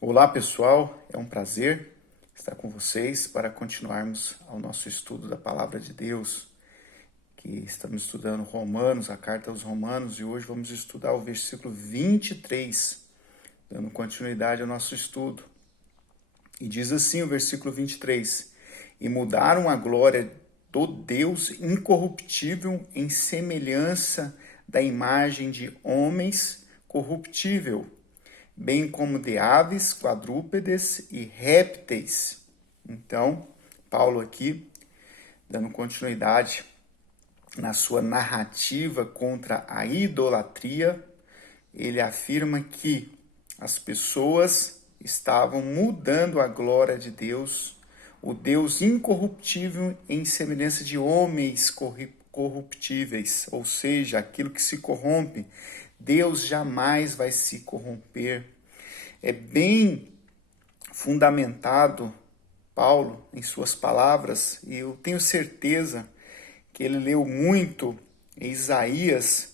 Olá pessoal, é um prazer estar com vocês para continuarmos ao nosso estudo da Palavra de Deus, que estamos estudando Romanos, a carta aos Romanos, e hoje vamos estudar o versículo 23, dando continuidade ao nosso estudo. E diz assim o versículo 23: E mudaram a glória do Deus incorruptível em semelhança da imagem de homens corruptível, bem como de aves, quadrúpedes e répteis. Então, Paulo aqui, dando continuidade na sua narrativa contra a idolatria, ele afirma que as pessoas estavam mudando a glória de Deus, o Deus incorruptível, em semelhança de homens corruptíveis, ou seja, aquilo que se corrompe. Deus jamais vai se corromper. É bem fundamentado Paulo em suas palavras, e eu tenho certeza que ele leu muito Isaías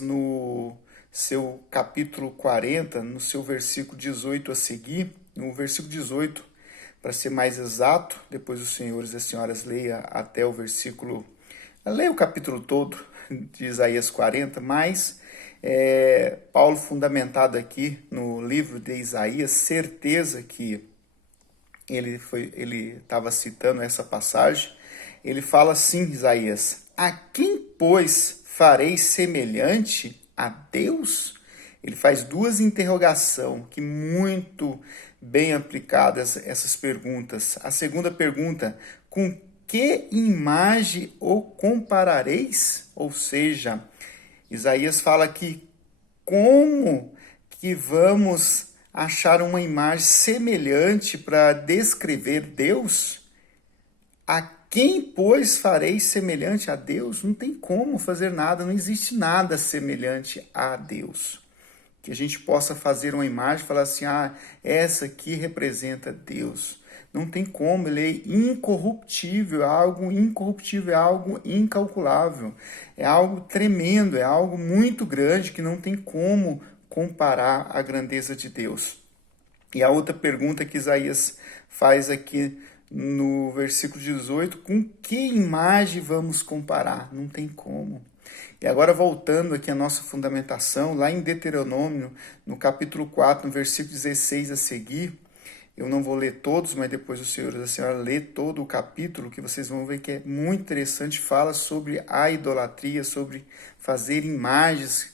no seu capítulo 40, no seu versículo 18 a seguir, no versículo 18, para ser mais exato, depois os senhores e as senhoras leia até o versículo, leia o capítulo todo de Isaías 40, mas Paulo, fundamentado aqui no livro de Isaías, certeza que ele estava citando essa passagem. Ele fala assim, Isaías: a quem, pois, farei semelhante a Deus? Ele faz duas interrogações que muito bem aplicadas essas perguntas. A segunda pergunta: com que imagem o comparareis? Ou seja, Isaías fala que como que vamos achar uma imagem semelhante para descrever Deus? A quem, pois, farei semelhante a Deus? Não tem como fazer nada, não existe nada semelhante a Deus. Que a gente possa fazer uma imagem e falar assim, essa aqui representa Deus. Não tem como, ele é incorruptível, é algo incalculável, é algo tremendo, é algo muito grande que não tem como comparar a grandeza de Deus. E a outra pergunta que Isaías faz aqui no versículo 18, com que imagem vamos comparar? Não tem como. E agora voltando aqui à nossa fundamentação, lá em Deuteronômio, no capítulo 4, no versículo 16 a seguir, eu não vou ler todos, mas depois o senhor e a senhora lê todo o capítulo, que vocês vão ver que é muito interessante, fala sobre a idolatria, sobre fazer imagens.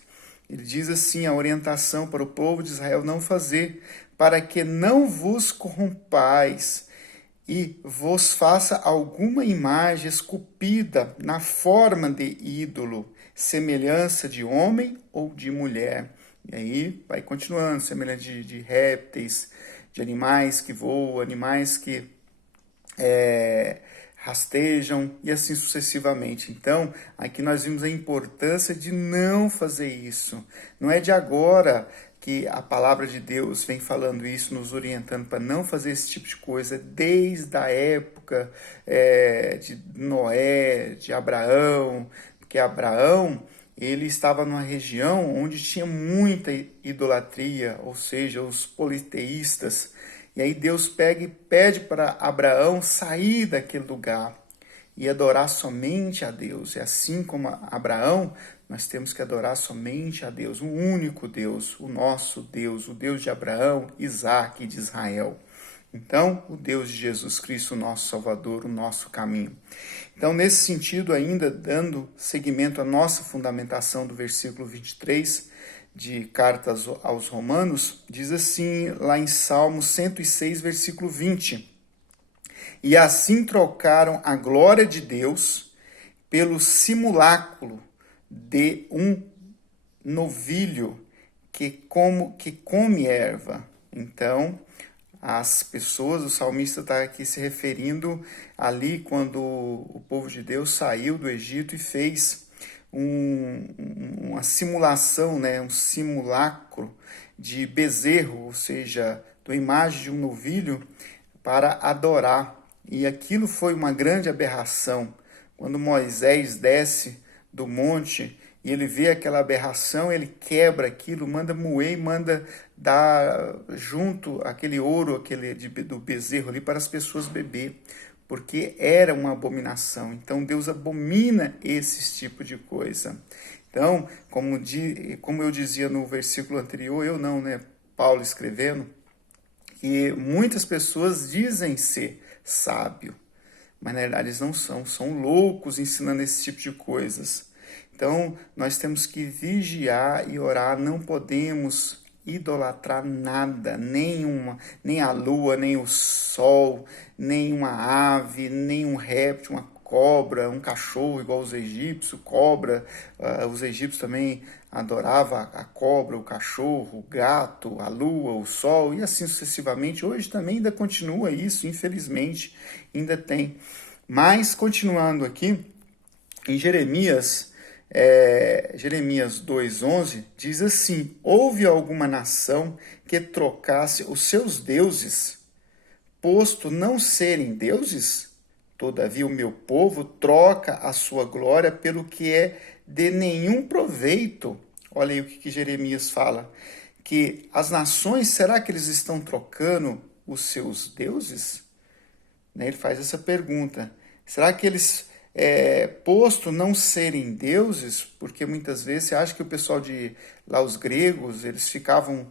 Ele diz assim, a orientação para o povo de Israel não fazer, para que não vos corrompais e vos faça alguma imagem esculpida na forma de ídolo, semelhança de homem ou de mulher. E aí vai continuando, semelhante de répteis, de animais que voam, animais que rastejam e assim sucessivamente. Então, aqui nós vimos a importância de não fazer isso. Não é de agora que a palavra de Deus vem falando isso, nos orientando para não fazer esse tipo de coisa, desde a época de Noé, de Abraão, porque Abraão ele estava numa região onde tinha muita idolatria, ou seja, os politeístas. E aí Deus pega e pede para Abraão sair daquele lugar e adorar somente a Deus. E assim como Abraão, nós temos que adorar somente a Deus, o único Deus, o nosso Deus, o Deus de Abraão, Isaque e de Israel. Então, o Deus de Jesus Cristo, o nosso Salvador, o nosso caminho. Então, nesse sentido, ainda dando seguimento à nossa fundamentação do versículo 23 de Cartas aos Romanos, diz assim, lá em Salmo 106, versículo 20: E assim trocaram a glória de Deus pelo simulacro de um novilho que come erva. Então, as pessoas, o salmista está aqui se referindo ali quando o povo de Deus saiu do Egito e fez uma simulação, um simulacro de bezerro, ou seja, da imagem de um novilho para adorar. E aquilo foi uma grande aberração. Quando Moisés desce do monte e ele vê aquela aberração, ele quebra aquilo, manda moer, manda dar junto aquele ouro, do bezerro ali para as pessoas beber, porque era uma abominação. Então Deus abomina esse tipo de coisa. Então, como eu dizia no versículo anterior, eu não, né? Paulo escrevendo, que muitas pessoas dizem ser sábio, mas na verdade eles não são loucos ensinando esse tipo de coisas. Então, nós temos que vigiar e orar, não podemos idolatrar nada, nem a lua, nem o sol, nem uma ave, nem um réptil, uma cobra, um cachorro, igual os egípcios, cobra. Os egípcios também adoravam a cobra, o cachorro, o gato, a lua, o sol, e assim sucessivamente. Hoje também ainda continua isso, infelizmente, ainda tem. Mas, continuando aqui, em Jeremias 2,11, diz assim: houve alguma nação que trocasse os seus deuses, posto não serem deuses? Todavia o meu povo troca a sua glória pelo que é de nenhum proveito. Olha aí o que Jeremias fala, que as nações, será que eles estão trocando os seus deuses? Ele faz essa pergunta. Será que eles, posto não serem deuses, porque muitas vezes você acha que o pessoal lá, os gregos, eles ficavam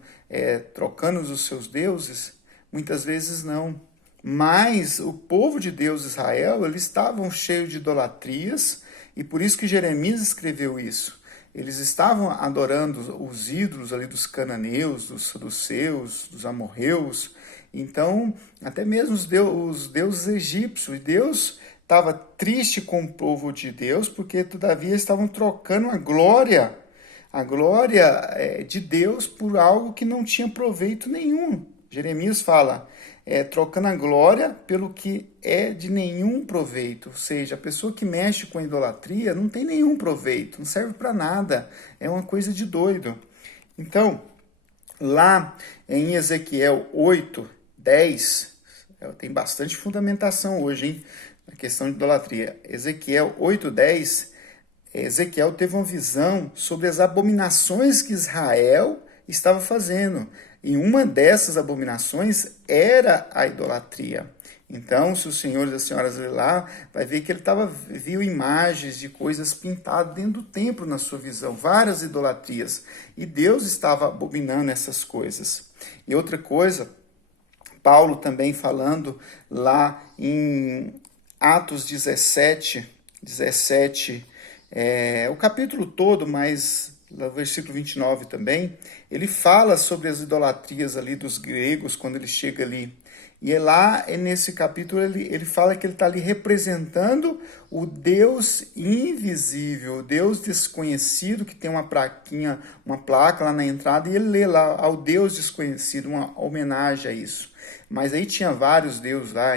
trocando os seus deuses? Muitas vezes não. Mas o povo de Deus, Israel, eles estavam cheios de idolatrias, e por isso que Jeremias escreveu isso. Eles estavam adorando os ídolos ali dos cananeus, dos saduceus, dos amorreus. Então, até mesmo os deuses egípcios. E Deus estava triste com o povo de Deus, porque todavia estavam trocando a glória de Deus por algo que não tinha proveito nenhum. Jeremias fala, trocando a glória pelo que é de nenhum proveito. Ou seja, a pessoa que mexe com a idolatria não tem nenhum proveito, não serve para nada. É uma coisa de doido. Então, lá em Ezequiel 8:10, tem bastante fundamentação hoje, hein? Na questão de idolatria. Ezequiel 8:10, Ezequiel teve uma visão sobre as abominações que Israel estava fazendo. E uma dessas abominações era a idolatria. Então, se os senhores e as senhoras lerem lá, vai ver que ele viu imagens de coisas pintadas dentro do templo na sua visão, várias idolatrias. E Deus estava abominando essas coisas. E outra coisa, Paulo também falando lá em Atos 17, o capítulo todo, mas no versículo 29 também, ele fala sobre as idolatrias ali dos gregos, quando ele chega ali. E lá, nesse capítulo, ele fala que ele está ali representando o Deus invisível, o Deus desconhecido, que tem uma placa lá na entrada, e ele lê lá ao Deus desconhecido, uma homenagem a isso. Mas aí tinha vários deuses lá,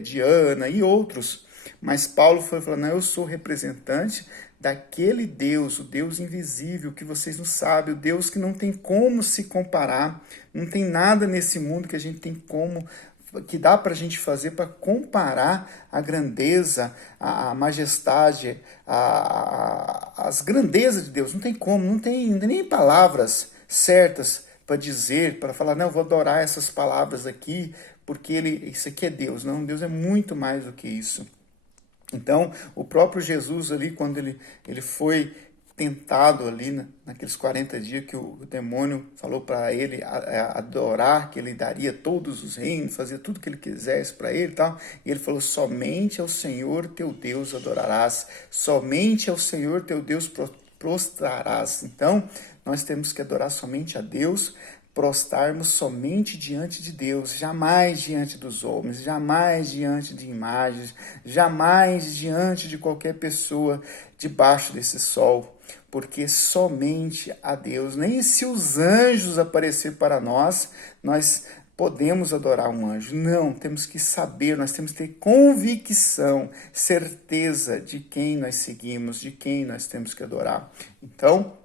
Diana e outros. Mas Paulo foi falando, não, eu sou representante daquele Deus, o Deus invisível, que vocês não sabem, o Deus que não tem como se comparar, não tem nada nesse mundo que a gente tem que dá para a gente fazer para comparar a grandeza, a majestade, as grandezas de Deus. Não tem como, não tem nem palavras certas para dizer, para falar, não, eu vou adorar essas palavras aqui, porque isso aqui é Deus. Não, Deus é muito mais do que isso. Então, o próprio Jesus ali, quando ele foi tentado ali naqueles 40 dias que o demônio falou para ele adorar, que ele daria todos os reinos, fazia tudo que ele quisesse para ele e tal, e ele falou, somente ao Senhor teu Deus adorarás, somente ao Senhor teu Deus prostrarás. Então, nós temos que adorar somente a Deus, prostarmos somente diante de Deus, jamais diante dos homens, jamais diante de imagens, jamais diante de qualquer pessoa debaixo desse sol, porque somente a Deus, nem se os anjos aparecer para nós podemos adorar um anjo. Não, temos que saber, nós temos que ter convicção, certeza de quem nós seguimos, de quem nós temos que adorar. Então,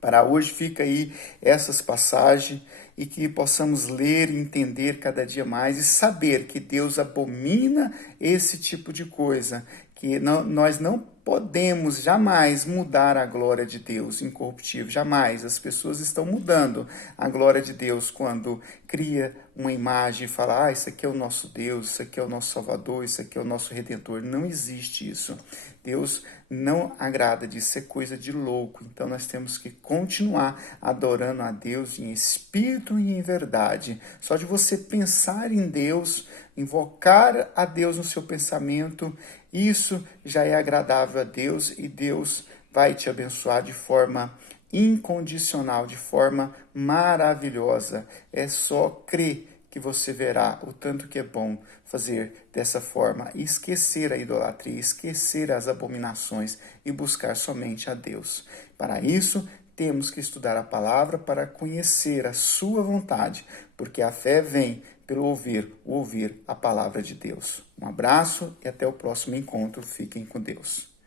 para hoje fica aí essas passagens e que possamos ler e entender cada dia mais e saber que Deus abomina esse tipo de coisa, que nós não podemos jamais mudar a glória de Deus incorruptível, jamais. As pessoas estão mudando a glória de Deus quando cria uma imagem e fala, isso aqui é o nosso Deus, isso aqui é o nosso Salvador, isso aqui é o nosso Redentor. Não existe isso. Deus não agrada disso, é coisa de louco. Então nós temos que continuar adorando a Deus em espírito e em verdade. Só de você pensar em Deus, invocar a Deus no seu pensamento, isso já é agradável a Deus e Deus vai te abençoar de forma incondicional, de forma maravilhosa. É só crer que você verá o tanto que é bom fazer dessa forma, esquecer a idolatria, esquecer as abominações e buscar somente a Deus. Para isso, temos que estudar a palavra para conhecer a sua vontade, porque a fé vem pelo ouvir a palavra de Deus. Um abraço e até o próximo encontro. Fiquem com Deus.